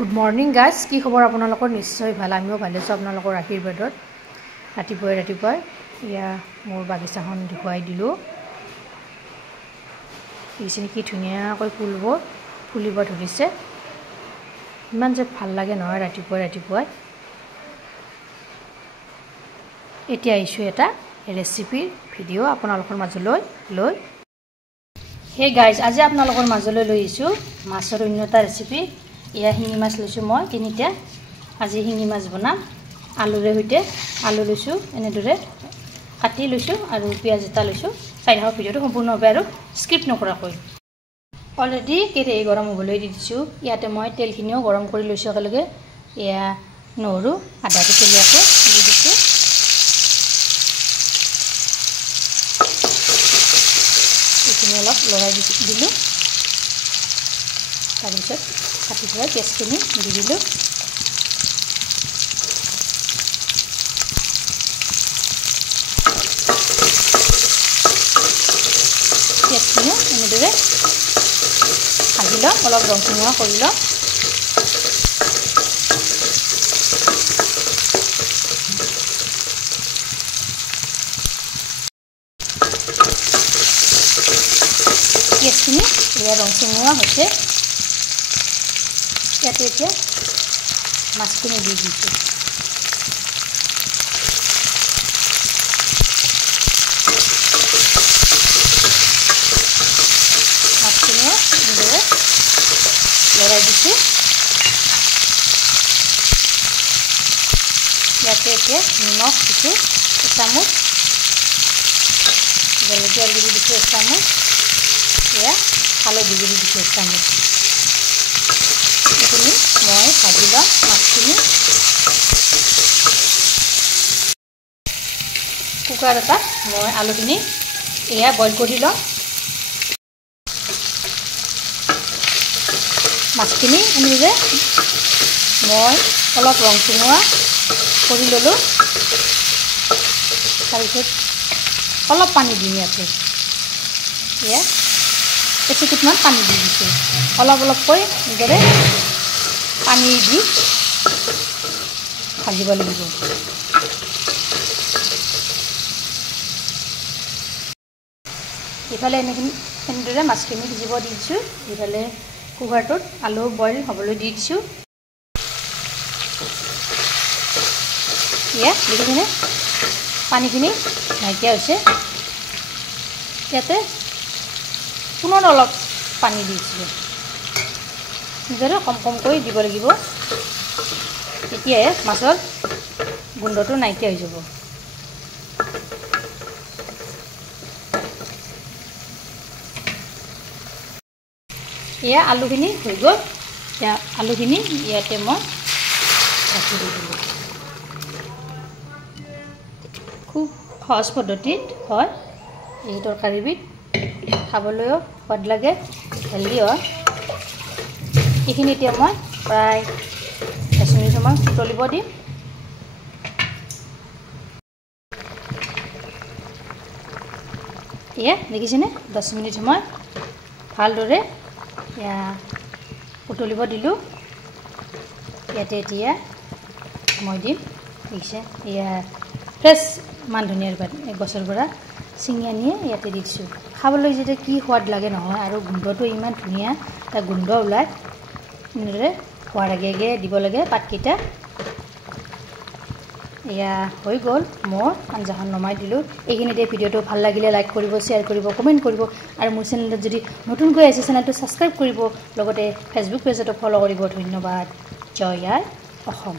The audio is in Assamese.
গুড মৰ্নিং গাইজ কি খবৰ আপোনালোকৰ নিশ্চয় ভাল আমিও ভালে আছোঁ আপোনালোকৰ আশীৰ্বাদত ৰাতিপুৱাই ইয়া মোৰ বাগিচাখন দেখুৱাই দিলোঁ এইখিনি কি ধুনীয়াকৈ ফুলিব ধৰিছে ইমান যে ভাল লাগে নহয় ৰাতিপুৱাই এতিয়া আহিছোঁ এটা ৰেচিপিৰ ভিডিঅ' আপোনালোকৰ মাজলৈ লৈ হে গাইজ আজি আপোনালোকৰ মাজলৈ লৈ আহিছোঁ মাছৰ অন্য এটা ৰেচিপি ইয়া শিঙি মাছ লৈছোঁ মই তিনিটা আজি শিঙি মাছ বনাম আলুৰে সৈতে আলু লৈছোঁ এনেদৰে কাটি লৈছোঁ আৰু পিঁয়াজ এটা লৈছোঁ চাই থাকক ভিডিঅ'টো সম্পূৰ্ণভাৱে আৰু স্কিপ নকৰাকৈ অলৰেডি কেৰাহী গৰম হ'বলৈ দি দিছোঁ ইয়াতে মই তেলখিনিও গৰম কৰি লৈছোঁ একেলগে এয়া নহৰু আদা তেলীয়াকৈ দি দিছোঁ এইখিনি অলপ লৰাই দিলোঁ তাৰপিছত কাটি থোৱা পিঁয়াজখিনি দি দিলোঁ পিঁয়াজখিনি এনেদৰে ভাজি লওঁ অলপ ৰংচঙুৱা কৰি লওঁ পিঁয়াজখিনি এয়া ৰংচঙুৱা হৈছে ইয়াতে এতিয়া মাছখিনি দি দিছোঁ মাছখিনিও এনেদৰে লৰাই দিছোঁ ইয়াতে এতিয়া নিমখ দিছোঁ এচামুচ জলকীয়াৰ গুড়ি দিছোঁ এচামুচ এয়া হালধি গুড়ি দিছোঁ এচামুচ এইখিনি মই ভাজি লওঁ মাছখিনি কুকাৰ এটাত মই আলুখিনি এয়া বইল কৰি লওঁ মাছখিনি এনেদৰে মই অলপ ৰংচঙুৱা কৰি ল'লোঁ তাৰপিছত অলপ পানী দিম ইয়াতে এয়া এচিকুটমান পানী দি দিছোঁ অলপকৈ এনেদৰে পানী দি ভাজিব লাগিব ইফালে এনেদৰে মাছখিনি সিজিব দি দিছোঁ ইফালে কুকাৰটোত আলু বইল হ'বলৈ দি দিছোঁ এয়া দেখিছেনে পানীখিনি নাইকিয়া হৈছে ইয়াতে পুনৰ অলপ পানী দিছিলোঁ নিজৰে কমকৈ দিব লাগিব তেতিয়াহে মাছৰ গোন্ধটো নাইকিয়া হৈ যাব এয়া আলুখিনি হৈ গ'ল এতিয়া আলুখিনি ইয়াতে মই ৰাখি দি দিলোঁ খুব সহজ পদ্ধতিত হয় এই তৰকাৰীবিধ খাবলৈও সোৱাদ লাগে হেল্ডি হয় এইখিনি এতিয়া মই প্ৰায় 10 মিনিট সময় উতলিব দিম এয়া দেখিছেনে 10 মিনিট সময় ভালদৰে এয়া উতলিব দিলোঁ ইয়াতে এতিয়া মই দিম দেখিছে এয়া ফ্ৰেছ মান ধনিয়াৰ পাত গছৰ পৰা ছিঙি আনিয়ে ইয়াতে দি দিছোঁ খাবলৈ যেতিয়া কি সোৱাদ লাগে নহয় আৰু গোন্ধটো ইমান ধুনীয়া এটা গোন্ধ ওলায় এনেদৰে খোৱাৰ আগে দিব লাগে পাতকেইটা এয়া হৈ গ'ল মোৰ আঞ্জাখন নমাই দিলোঁ এইখিনিতে ভিডিঅ'টো ভাল লাগিলে লাইক কৰিব শ্বেয়াৰ কৰিব কমেণ্ট কৰিব আৰু মোৰ চেনেলত যদি নতুনকৈ আহিছে চেনেলটো ছাবস্ক্ৰাইব কৰিব লগতে ফেচবুক পেজতো ফ'ল' কৰিব ধন্যবাদ জয় আই অসম